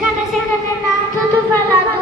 cabeça enganada, tudo falado.